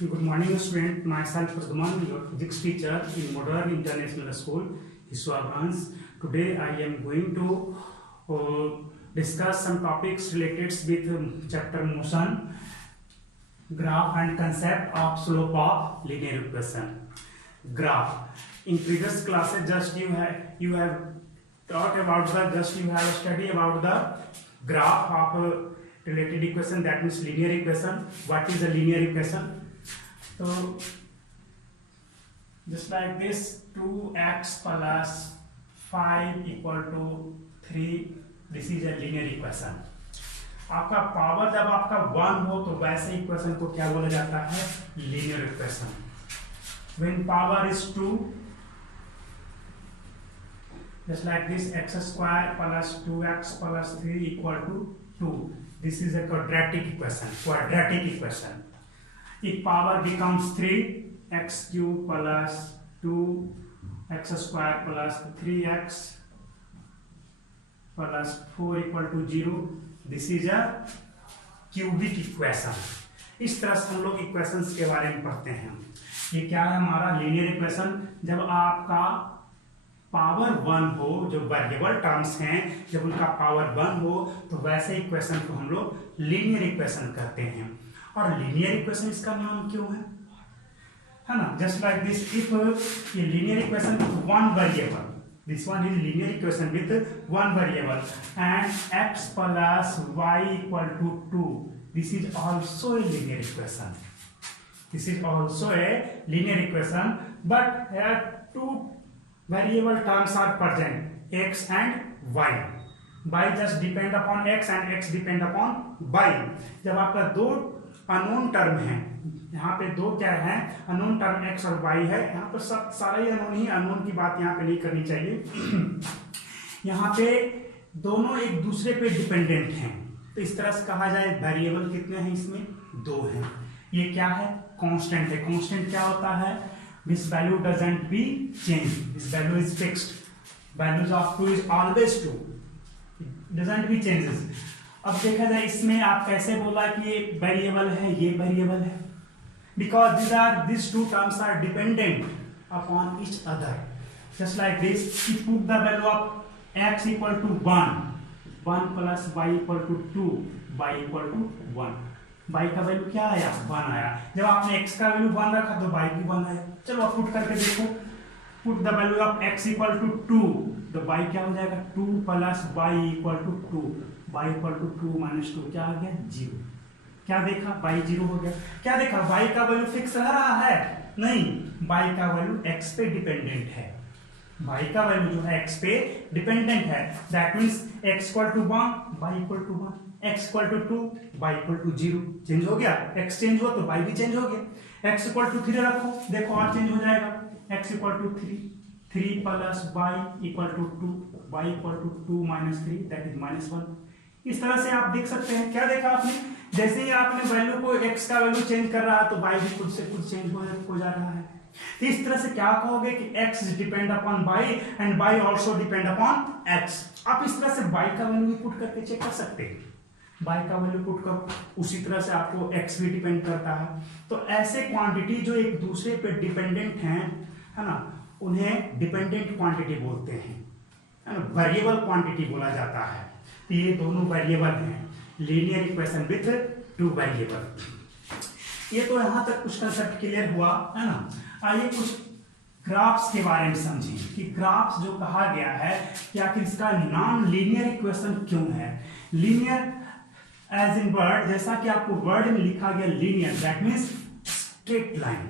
Good morning, student. Myself Praduman, your physics teacher in Modern International School, Hiswa branch. Today, I am going to discuss some topics related with chapter motion, graph, and concept of slope of linear equation. Graph. In previous classes, you have taught about you have studied about the graph of related equation, that means linear equation. What is a linear equation? So just like this, 2x plus 5 equal to 3, this is a linear equation. आपका power जब आपका 1 हो तो वैसे equation को क्या बोला जाता है? Linear equation. When power is 2, just like this, x square plus 2x plus 3 equal to 2. This is a quadratic equation. If power becomes 3, x cube plus 2x square plus 3x plus 4 equal to 0. This is a cubic equation. इस तरह से हम लोग equations के बारे में पढ़ते हैं. ये क्या है हमारा लीनियर इक्वेशन? जब आपका पावर 1 हो, जो वेरिएबल टर्म्स हैं, जब उनका पावर 1 हो तो वैसे इक्वेशन को हम लोग लीनियर इक्वेशन कहते हैं. और लीनियर इक्वेशन इसका नाम क्यों है ना? जस्ट लाइक दिस, इफ ये linear equation with one variable, this one is linear equation with one variable and x plus y equal to 2, this is also a linear equation. This is also a linear equation, but here two variable terms are present, x and y. y just depend upon x and x depend upon y. जब आपका दो unknown term है, यहाँ पे दो क्या है, unknown term x और y है, यहाँ पर सब सारा ही अननोन ही, अननोन की बात यहाँ पे नहीं करनी चाहिए. यहाँ पे दोनों एक दूसरे पे डिपेंडेंट हैं, तो इस तरह से कहा जाए वेरिएबल कितने हैं इसमें? 2 हैं. ये क्या है? कांस्टेंट है. कांस्टेंट क्या होता है? This value doesn't be change, this value is fixed, values of 2 is always 2, doesn't be changes. अब देखा जाए इसमें आप कैसे बोला कि ये वेरिएबल है, ये वेरिएबल है, because these two terms are dependent upon each other. Just like this, if you put the value of x equal to 1 plus y equal to 2, y equal to 1. y का value क्या आया? 1 आया. जब आपने x का value 1 रखा तो y भी 1 आया. चलो आप पुट करके देखो, put the value of x equal to 2, तो y क्या हो जाएगा? 2 plus y equal to 2, y equal to 2 minus 2 क्या आ गया? 0. क्या देखा? y 0 हो गया. क्या देखा? y का वैल्यू फिक्स रह रहा है? नहीं, y का वैल्यू x पे डिपेंडेंट है. y का वैल्यू जो है x पे डिपेंडेंट है. That means x equal to 1, y equal to 1, x equal to 2, y equal to 0. Change हो गया. x चेंज हुआ तो y भी चेंज हो गया. x इक्वल टू 3 रखो, देखो और चेंज हो जाएगा. x equal to 3 plus y equal to 2, y equal to 2 minus 3, that is minus 1. इस तरह से आप देख सकते हैं. क्या देखा आपने? जैसे ही आपने वैल्यू को x का वैल्यू चेंज कर रहा है तो y भी खुद से खुद चेंज हो जा रहा है. तो इस तरह से क्या कहोगे कि x depend upon y and y also depend upon x. आप इस तरह से y का वैल्यू पुट करके चेक कर सकते हैं. y का वैल्यू पुट कर, उसी तरह से आपको x भी डिपेंड करता है. तो ऐसे क्वांटिटी जो एक दूसरे पे डिपेंडेंट हैं, है ना, उन्हें डिपेंडेंट क्वांटिटी बोलते हैं, है ना, वेरिएबल क्वांटिटी बोला जाता है. तो ये दोनों वेरिएबल हैं, लीनियर इक्वेशन विथ 2 वेरिएबल. ये तो यहाँ तक कुछ कंसेप्ट क्लियर हुआ, है ना. आइए कुछ ग्राफ्स के बारे में समझें कि ग्राफ्स जो कहा गया है कि आखिर इसका नाम लीनियर इक्वेशन क्यों है. लीनियर एज इन वर्ड, जैसा कि आपको वर्ड में लिखा गया linear, that means straight line.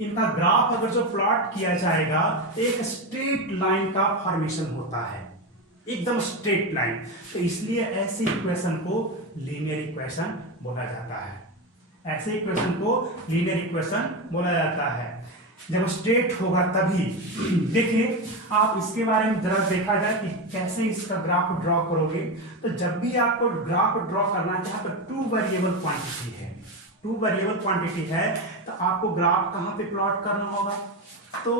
इनका ग्राफ अगर जो प्लॉट किया जाएगा तो एक स्ट्रेट लाइन का फॉर्मेशन होता है, एकदम स्ट्रेट लाइन. तो इसलिए ऐसे इक्वेशन को लीनियर इक्वेशन बोला जाता है. ऐसे इक्वेशन को लीनियर इक्वेशन बोला जाता है जब स्ट्रेट होगा तभी. देखिए आप इसके बारे में जरा देखा जाए कि कैसे इसका ग्राफ ड्रॉ करोगे. तो जब भी आपको ग्राफ ड्रॉ करना है जहां पर 2 वेरिएबल क्वांटिटी है, 2 वेरिएबल क्वांटिटी है, तो आपको ग्राफ कहां पे प्लॉट करना होगा? तो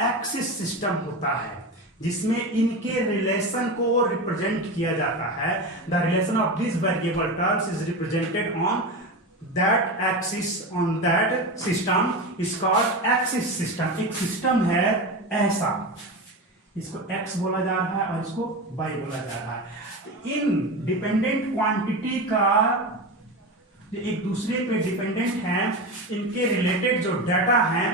एक्सिस सिस्टम होता है जिसमें इनके रिलेशन को रिप्रेजेंट किया जाता है. The relation of this variable terms is represented on that axis on that system is called axis system. एक सिस्टम है ऐसा, इसको x बोला जा रहा है और इसको y बोला जा रहा है। इन डिपेंडेंट क्वांटिटी का जो एक दूसरे पे डिपेंडेंट हैं, इनके रिलेटेड जो डाटा हैं,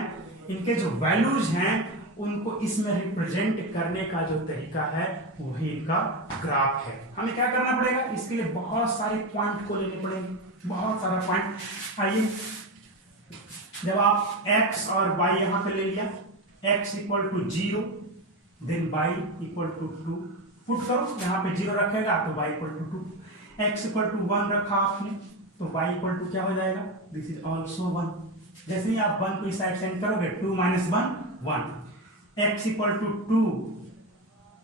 इनके जो वैल्यूज हैं, उनको इसमें रिप्रेजेंट करने का जो तरीका है वही इनका ग्राफ है। हमें क्या करना पड़ेगा, इसके लिए बहुत सारे पॉइंट को लेने पड़ेंगे, बहुत सारा पॉइंट। आइए, जब आप x और y यहां पे ले लिया, x equal to 0 then y equal to 2, put करो, यहां पे 0 रखेगा तो y equal to 2, x equal to 1 रखा आपने तो y इक्वल टू क्या हो जाएगा, दिस इज ऑल्सो 1। जैसे ही आप 1 को इस साइड सेंड करोगे, 2 माइनस 1 1, x इक्वल टू 2,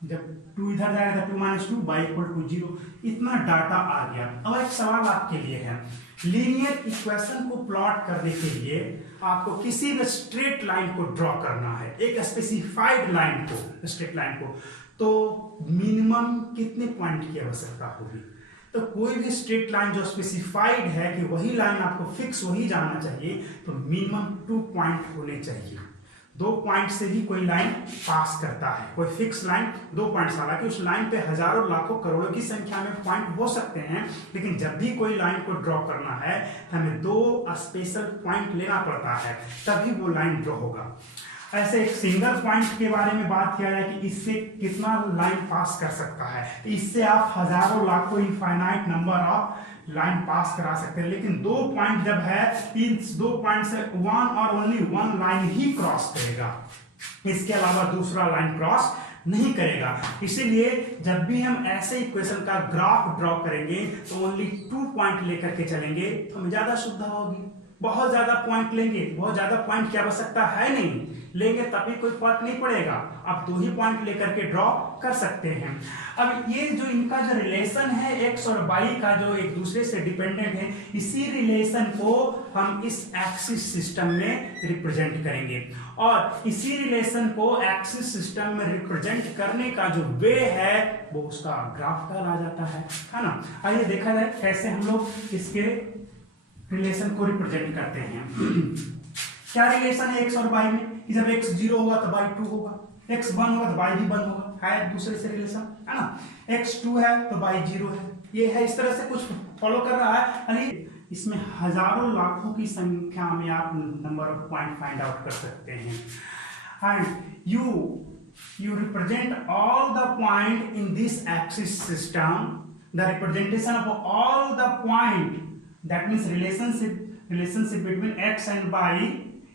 जब 2 इधर जाएगा तो 2 माइनस 2, y इक्वल टू 0। इतना डाटा आ गया। अब एक सवाल आपके लिए है, लीनियर इक्वेशन को प्लॉट करने के लिए आपको किसी भी स्ट्रेट लाइन को ड्रॉ करना है, एक स्पेसिफाइड लाइन को, स्ट्रेट लाइन को, तो मिनिमम कितने पॉइंट की आवश्यकता होगी। तो कोई भी स्ट्रेट लाइन जो स्पेसिफाइड है कि वही लाइन आपको फिक्स वही जाना चाहिए, तो मिनिमम 2 पॉइंट होने चाहिए। 2 पॉइंट से ही कोई लाइन पास करता है, कोई फिक्स लाइन 2 पॉइंट। हालांकि उस लाइन पे हजारों लाखों करोड़ों की संख्या में पॉइंट हो सकते हैं, लेकिन जब भी कोई लाइन को ड्रॉ करना है तो हमें 2 स्पेशल पॉइंट लेना पड़ता है, तभी वो लाइन ड्रॉ होगा। ऐसे एक सिंगल पॉइंट के बारे में बात किया जाए कि इससे कितना लाइन पास कर सकता है, इससे आप हजारों लाखों इनफाइनाइट नंबर ऑफ लाइन पास करा सकते हैं। लेकिन 2 पॉइंट जब है, इन 2 पॉइंट से 1 और ओनली 1 लाइन ही क्रॉस करेगा, इसके अलावा दूसरा लाइन क्रॉस नहीं करेगा। इसीलिए जब भी हम ऐसे इक्वेशन का ग्राफ ड्रॉ करेंगे तो ओनली 2 पॉइंट लेकर के चलेंगे तो हमें ज्यादा सुविधा होगी। बहुत ज्यादा पॉइंट लेंगे, बहुत ज्यादा पॉइंट की आवश्यकता है नहीं, लेंगे तभी कोई फर्क नहीं पड़ेगा, आप 2 ही पॉइंट लेकर के ड्रॉ कर सकते हैं। अब ये जो इनका जो रिलेशन है x और y का, जो एक दूसरे से डिपेंडेंट है, इसी रिलेशन को हम इस एक्सिस सिस्टम में रिप्रेजेंट करेंगे और इसी रिलेशन को एक्सिस सिस्टम में रिप्रेजेंट करने का जो वे है वो उसका ग्राफ कहला जाता है ना। आइए देखा जाए कैसे हम लोग इसके रिलेशन को रिप्रेजेंट करते हैं। क्या रिलेशन है x और y में, कि जब x 0 होगा तो y 2 होगा, x 1 होगा तो y भी 1 होगा, है एक दूसरे से रिलेशन, है ना। x 2 है तो y 0 है, ये है, इस तरह से कुछ फॉलो कर रहा है। अरे इसमें हजारों लाखों की संख्या में आप number of point find out कर सकते हैं। And you represent all the point in this axis system, the representation of all the point, that means relationship between x and y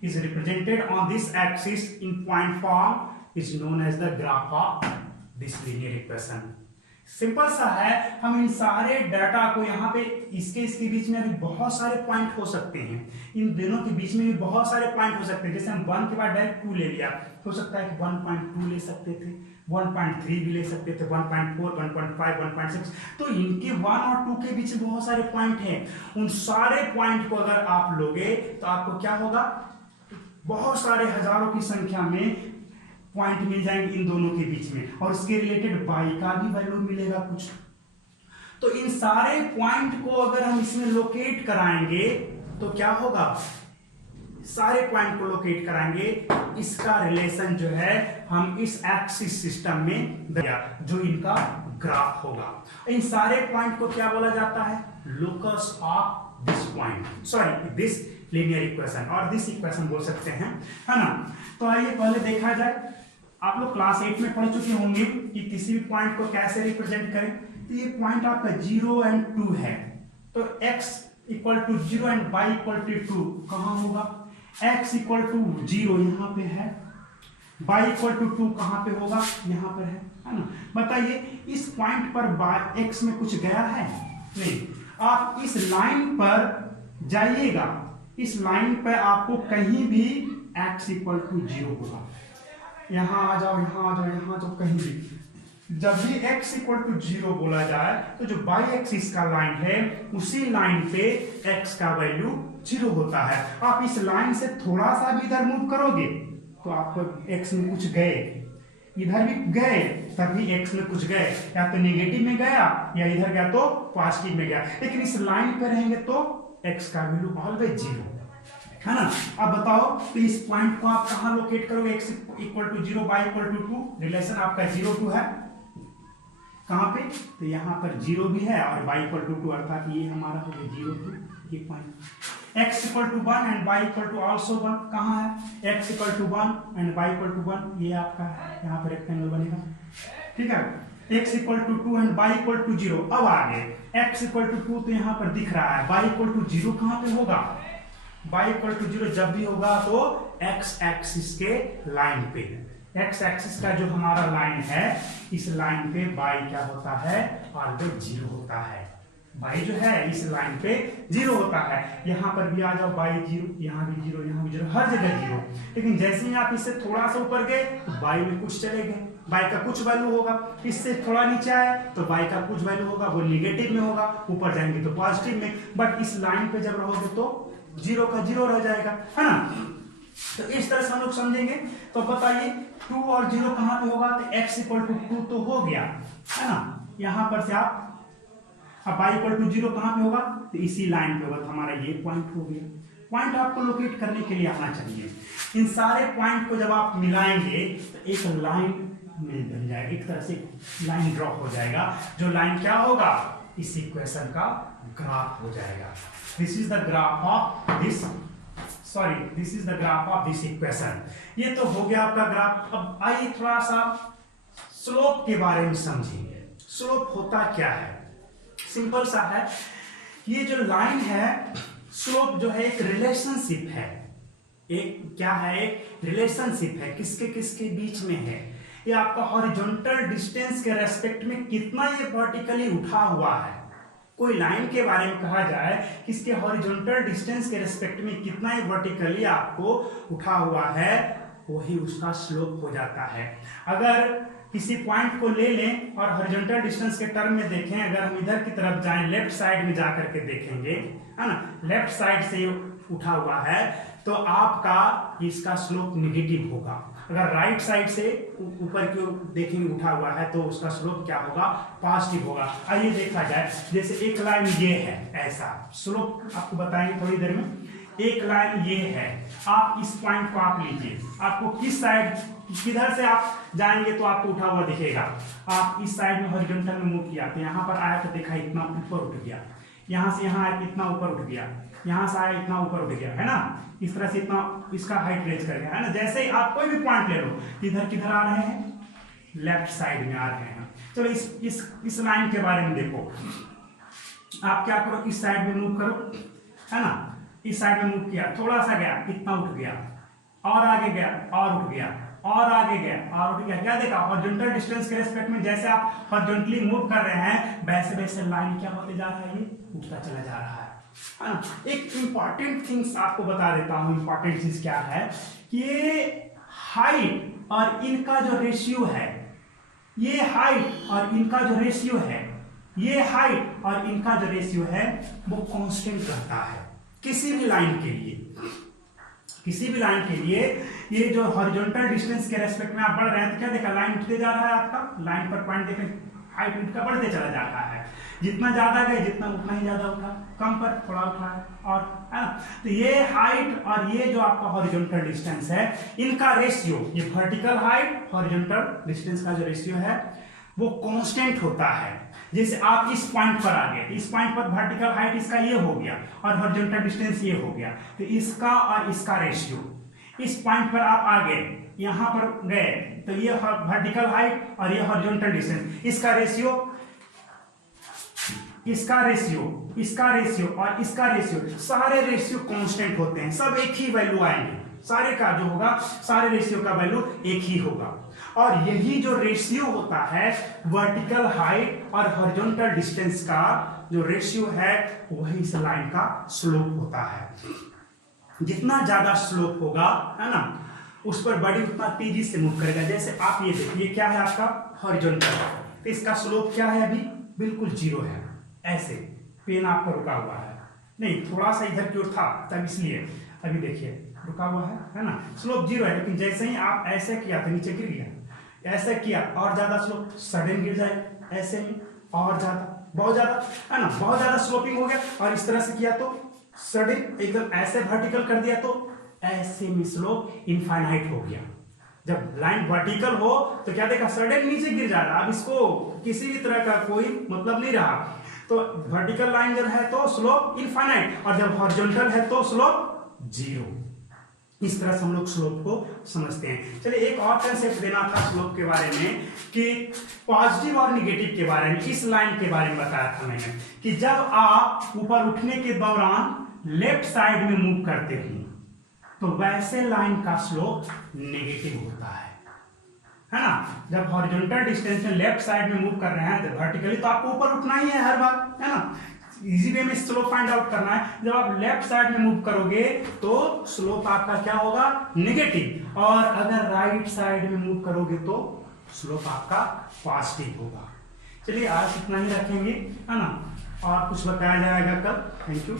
is represented on this axis in point form, is known as the graph of this linear equation। Simple सा है, हम इन सारे data को यहाँ पे इसके बीच में भी बहुत सारे पॉइंट हो सकते हैं, इन दोनों के बीच में भी बहुत सारे पॉइंट हो सकते हैं। जैसे हम 1 के बाद डायरेक्ट 2 ले लिया, हो सकता है कि 1.2 ले सकते थे, 1.3 भी ले सकते थे, 1.4, 1.5, 1.6, तो इनके 1 और 2 के बीच बहुत सारे पॉइंट हैं। उन सारे पॉइंट को अगर आप लोगे तो आपको क्या होगा, बहुत सारे हजारों की संख्या में पॉइंट मिल जाएंगे इन दोनों के बीच में, और इसके रिलेटेड y का भी वैल्यू मिलेगा कुछ। तो इन सारे पॉइंट को अगर हम इसमें लोकेट कराएंगे तो क्या होगा, सारे पॉइंट को लोकेट कराएंगे, इसका रिलेशन जो है हम इस एक्सिस सिस्टम में दिया, जो इनका ग्राफ होगा। इन सारे पॉइंट को क्या बोला जाता है, locus of this point, sorry this linear equation, और दिस इक्वेशन बोल सकते हैं, है ना। तो आइए पहले देखा जाए, आप लोग क्लास 8 में पढ़ चुके होंगे कि किसी भी पॉइंट को कैसे रिप्रेजेंट करें। तो ये पॉइंट आपका 0 और 2 है, तो x equal to 0 and y equal to 2 कहाँ होगा, x इक्वल टू 0 यहाँ पे है, y इक्वल टू 2 कहाँ पे होगा, यहाँ पर है ना। बताइए इस पॉइंट पर x में कुछ गया है नहीं, आप इस लाइन पर जाइएगा, इस लाइन पर आपको कहीं भी x इक्वल टू 0 होगा, यहाँ आ जाओ, यहाँ आ जाओ, यहाँ आ जाओ, कहीं भी जब भी x इक्वल टू 0 बोला जाए तो जो y एक्सिस का लाइन है उसी लाइन पे x का वैल्यू 0 होता है। आप इस लाइन से थोड़ा सा भी इधर मूव करोगे तो आपको x में कुछ गए, इधर भी गए तभी x में कुछ गए, या तो नेगेटिव में गया या इधर गया तो पॉजिटिव में गया, लेकिन इस लाइन पे रहेंगे तो x का वैल्यू ऑलवेज 0 है ना। अब बताओ तो इस पॉइंट को आप कहां लोकेट करोगे, x equal to 0 y equal to 2, relation आपका 0 2 है कहां पे, तो यहां पर 0 भी है और y इक्वल टू 2, अर्थात ये हमारा हो गया 0 2 ये point. x equal to 1 and y equal to also 1 कहां है, x equal to 1 and y equal to 1, ये आपका है, यहां पर रेक्टेंगल बनेगा, ठीक है। x equal to 2 and y equal to 0। अब आगे x इक्वल टू 2 तो यहां पर दिख रहा है, y इक्वल टू 0 कहां पे होगा, y इक्वल टू 0 जब भी होगा तो x एक्सिस के लाइन पे, x एक्सिस का जो हमारा लाइन है इस लाइन पे y क्या होता है, ऑलवेज 0 होता है। y जो है इस लाइन पे 0 होता है, यहां पर भी आ जाओ y 0, यहां भी 0, यहां भी 0, हर जगह 0। लेकिन जैसे ही आप इससे थोड़ा सा ऊपर गए तो y में कुछ चले गए, y का कुछ वैल्यू होगा, इससे थोड़ा नीचे आया तो y का कुछ वैल्यू होगा, वो निगेटिव में होगा, ऊपर जाएंगे तो पॉजिटिव में, बट इस लाइन पे जब रहोगे तो 0 का 0 रह जाएगा, है ना। तो इस तरह से हम लोग समझेंगे। तो बताइए 2 और 0 कहां पे होगा, तो x इक्वल टू 2 तो हो गया, है ना, यहां पर से आप अब y इक्वल टू 0 कहां पे होगा, तो इसी लाइन पे होगा, तो हमारा ये पॉइंट हो गया। पॉइंट आपको लोकेट करने के लिए आना चाहिए, इन सारे पॉइंट को जब आप मिलाएंगे तो एक लाइन बन जाएगा, एक तरह से लाइन ड्रॉ हो जाएगा, जो लाइन क्या होगा, इस इक्वेशन का ग्राफ हो जाएगा। This is the graph of this, sorry this is the graph of this equation. ये तो हो गया आपका ग्राफ। अब आइए थोड़ा सा स्लोप के बारे में समझेंगे। स्लोप होता क्या है, सिंपल सा है, ये जो लाइन है, स्लोप जो है एक रिलेशनशिप है, एक क्या है, एक रिलेशनशिप है, किसके किसके बीच में है, ये आपका हॉरिजॉन्टल डिस्टेंस के रेस्पेक्ट में कितना ये वर्टिकली उठा हुआ है। कोई लाइन के बारे में कहा जाए कि इसके हॉरिजॉन्टल डिस्टेंस के रेस्पेक्ट में कितना ये वर्टिकली आपको उठा हुआ है, वही उसका स्लोप हो जाता है। अगर किसी पॉइंट को ले लें और हॉरिजॉन्टल डिस्टेंस के टर्म में देखें, अगर हम इधर की तरफ जाएं, लेफ्ट साइड में जाकर के देखेंगे, है ना, लेफ्ट साइड से उठा हुआ है तो आपका इसका स्लोप नेगेटिव होगा। अगर राइट साइड से ऊपर की ओर देखेंगे उठा हुआ है तो उसका स्लोप क्या होगा, पॉजिटिव होगा। आइए देखा जाए, जैसे एक लाइन ये है, ऐसा स्लोप आपको बताएंगे थोड़ी देर में। एक लाइन ये है, आप इस पॉइंट को आप लीजिए, आपको किस साइड, किधर से आप जाएंगे तो आपको उठा हुआ दिखेगा। आप इस साइड में हॉरिजॉन्टल में मूव किया तो यहाँ पर आया तो देखा इतना ऊपर उठ गया, यहाँ से यहाँ आया इतना ऊपर उठ गया, यहाँ से आया इतना ऊपर उठ गया, है ना, इस तरह से इतना इसका हाइट रेंज कर गया, है ना। जैसे ही आप कोई भी पॉइंट ले लो, इधर किधर आ रहे हैं, लेफ्ट साइड में आ रहे हैं। चलो इस लाइन के बारे में देखो, आप क्या करो, इस साइड में मूव करो, है ना, इस साइड में मूव किया, थोड़ा सा गया, कितना उठ गया, और आगे गया और उठ गया, और आगे गया और उठ गया। क्या देखा, हॉरिजॉन्टल डिस्टेंस के रिस्पेक्ट में जैसे आप हॉरिजॉन्टली मूव कर रहे हैं वैसे वैसे लाइन क्या होते जा रहा है, ये उठता चला जा रहा है ना। एक इंपॉर्टेंट थिंग्स आपको बता देता हूं, इंपॉर्टेंट चीज क्या है कि ये हाइट और इनका जो रेशियो है, ये हाइट और इनका जो रेशियो है, ये हाइट और इनका जो रेशियो है वो कांस्टेंट रहता है किसी भी लाइन के लिए। किसी भी लाइन के लिए ये जो हॉरिजॉन्टल डिस्टेंस के रेस्पेक्ट में आप बढ़ रहे हैं तो क्या देखा, लाइन उठते जा रहा है, आपका लाइन पर पॉइंट देखें, हाइट उठकर बढ़ते चला जाता है, जितना ज्यादा गए जितना उतना ही ज्यादा उठा, कम पर थोड़ा उठा है, और है ना। तो ये हाइट और ये जो आपका हॉरिजॉन्टल डिस्टेंस है, इनका रेशियो, ये वर्टिकल हाइट हॉरिजॉन्टल डिस्टेंस का जो रेशियो है वो कांस्टेंट होता है। जैसे आप इस पॉइंट पर आ गए, इस पॉइंट पर वर्टिकल हाइट इसका ये हो गया और हॉरिजॉन्टल डिस्टेंस ये हो गया, तो इसका और इसका रेशियो, इस पॉइंट पर आप आ गए, यहां पर गए तो ये वर्टिकल हाइट और ये हॉरिजॉन्टल डिस्टेंस, इसका रेशियो, इसका रेशियो, इसका रेशियो और इसका रेशियो, सारे रेशियो कांस्टेंट होते हैं, सब एक ही वैल्यू आएंगे, सारे का जो होगा, सारे रेशियो का वैल्यू एक ही होगा। और यही जो रेशियो होता है वर्टिकल हाइट और हॉरिजॉन्टल डिस्टेंस का जो रेशियो है वही इस लाइन का स्लोप होता है। जितना ज्यादा स्लोप होगा, है ना, उस पर बड़ी उतना तेजी से मूव करेगा। जैसे आप ये देखिए, क्या है आपका हॉरिजॉन्टल, तो इसका स्लोप क्या है, अभी बिल्कुल 0 है, ऐसे पेन आपका रुका हुआ है, नहीं थोड़ा सा इधर की ओर था तब इसलिए, अभी देखिए रुका हुआ है ना, स्लोप 0 है। लेकिन जैसे ही आप ऐसे किया तो नीचे गिर गया, ऐसे किया और ज्यादा स्लोप सडन गिर जाए, ऐसे ही और ज्यादा, बहुत ज्यादा, है ना, बहुत ज्यादा स्लोपिंग हो गया, और इस तरह से किया तो सडन एकदम ऐसे वर्टिकल कर दिया तो ऐसे में स्लोप इनफाइनाइट हो गया। जब लाइन वर्टिकल हो तो क्या देखा, सडन नीचे गिर जा रहा, अब इसको किसी भी तरह का कोई मतलब नहीं रहा। तो वर्टिकल लाइन जब है तो स्लोप इनफाइनाइट, और जब हॉरिजॉन्टल है तो स्लोप जीरो। इस तरह से हम लोग स्लोप को समझते हैं। चलिए एक और कंसेप्ट देना था स्लोप के बारे में कि पॉजिटिव और निगेटिव के बारे में। इस लाइन के बारे में बताया था मैंने कि जब आप ऊपर उठने के दौरान लेफ्ट साइड में मूव करते हैं तो वैसे लाइन का स्लोप नेगेटिव होता है ना। जब हॉरिजॉन्टल डिस्टेंस में लेफ्ट साइड में मूव कर रहे हैं तो वर्टिकली तो आपको ऊपर उठना ही है हर बार, है ना। इजी वे में स्लोप फाइंड आउट करना है। जब आप लेफ्ट साइड में मूव करोगे तो स्लोप आपका क्या होगा, नेगेटिव, और अगर राइट साइड में मूव करोगे तो स्लोप आपका पॉजिटिव होगा। चलिए आज इतना ही रखेंगे, है ना, और कुछ बताया जाएगा कल। Thank you.